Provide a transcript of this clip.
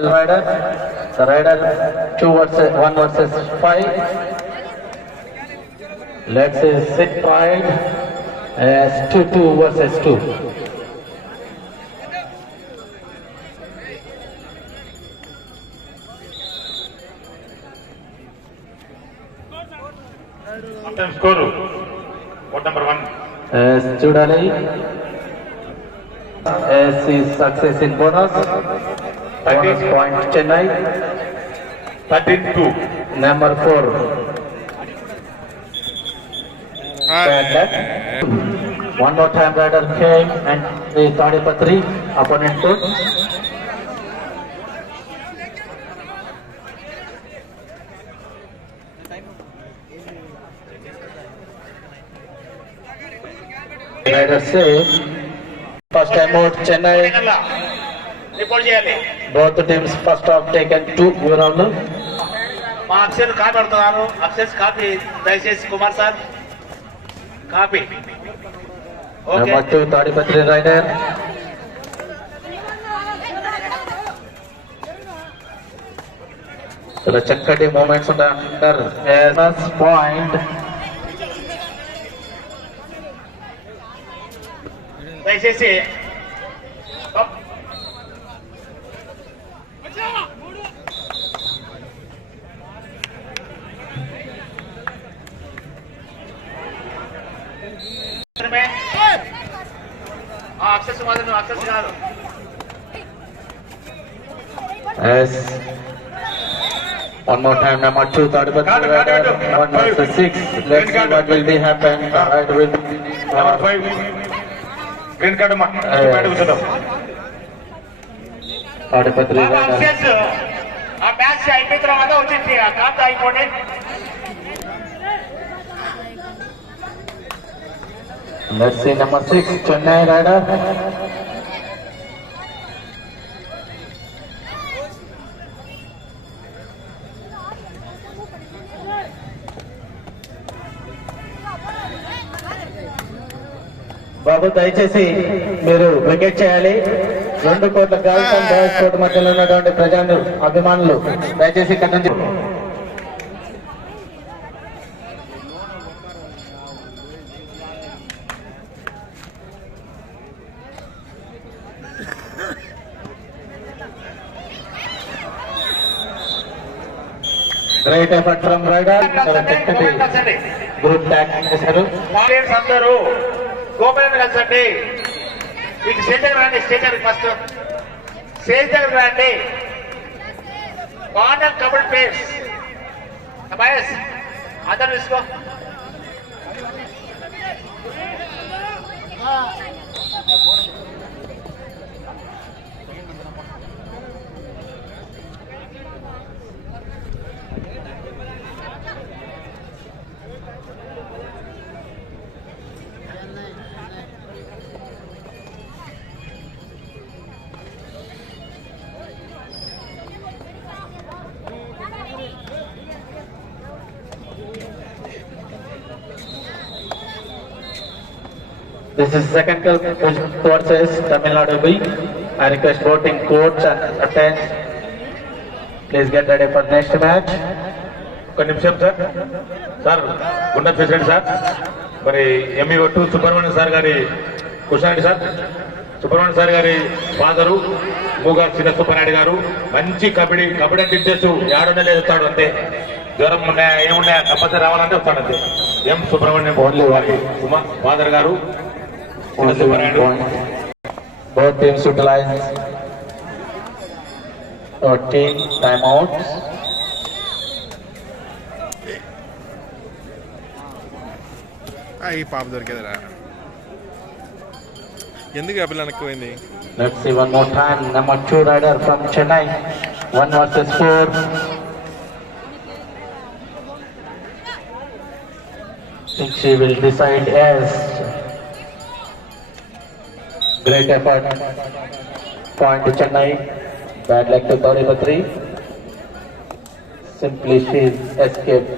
rider, the rider 2 versus 1 versus 5. Let's say sit pride as 2 versus 2. Sometimes score. What number 1? As Chudalai, as his success in bonus point Chennai. 13-2. Number 4. Bad luck. One more time rider came and the Tadipatri opponent put. Rider safe. First time out Chennai. Both the teams first half taken 2 overall. మా అక్షర్ కాపీ పెడుతున్నాను. అక్షర్స్ కాపీ దయచేసి Kumar sir copy. Number 2 Tadipatri rider. So the చక్కటి moments under as point. దయచేసి అక్షర్స్ మాత్రం అక్షర్స్ కాదు. As one more time, number 2 Tadipatri rider, 1 versus 6. Let's see what will be happen. Right will Number 5. Green card బయట కూర్చోదాం. Tadipatri rider. అక్షర్స్ ఆ మ్యాచ్ అయిపోయిన తర్వాత వచ్చేసి ఆ కార్డు అయిపోండి. Let's see number 6 Chennai rider. బాబు దయచేసి మీరు వికెట్ చేయాలి. 2 కోట్ల గర్ల్స్ అండ్ బాయ్స్ కోర్టు మధ్యలో ఉన్నటువంటి ప్రజలు అభిమానులు దయచేసి ఇక్కడ నుంచి great effort from raider. Group ట్యాక్ చేశారు. అందరూ గోపాలను కలిసండి. మీకు స్టేజ్ దగ్గర రండి. స్టేజ్ దగ్గర ఫస్ట్ స్టేజ్ దగ్గర రండి. కార్నర్ కబుల్ ప్లేస్ మహేష్ అందరూ తీసుకో. This is second versus Tamil Nadu B. I request voting coach and attend. Please get ready for next match. ఒక నిమిషం సార్. సార్ గుండా ప్రెసిడెంట్ సార్, మరి ఎంఈ2 సుబ్రహ్మణ్యం సార్ గారి కుషారెడ్డి సార్, సుబ్రహ్మణ్యం సార్ గారి ఫాదరు మూగా చిన్న సుబ్బారెడ్డి గారు మంచి కబడ్డీ అంటే ఇంట్రెస్ట్ ఏడున్నా లేదు వస్తాడు అంతే. జ్వరం ఉన్నాయా ఏమున్నాయా కంపల్సరీ రావాలంటే వస్తాడు అంతే. ఎం సుబ్రహ్మణ్యం ఓన్లీ వారి ఫాదర్ గారు. Both teams utilize 13 timeouts. ఈ పాప దొరికేదరా ఎందుకు ఆ పిల్ల వెనక్కిపోయింది. Let's see one more time. Number 2 rider from Chennai, 1 versus 4. think she will decide as great effort. Point to Chennai. Bad luck to Tadipatri. Simply she escaped.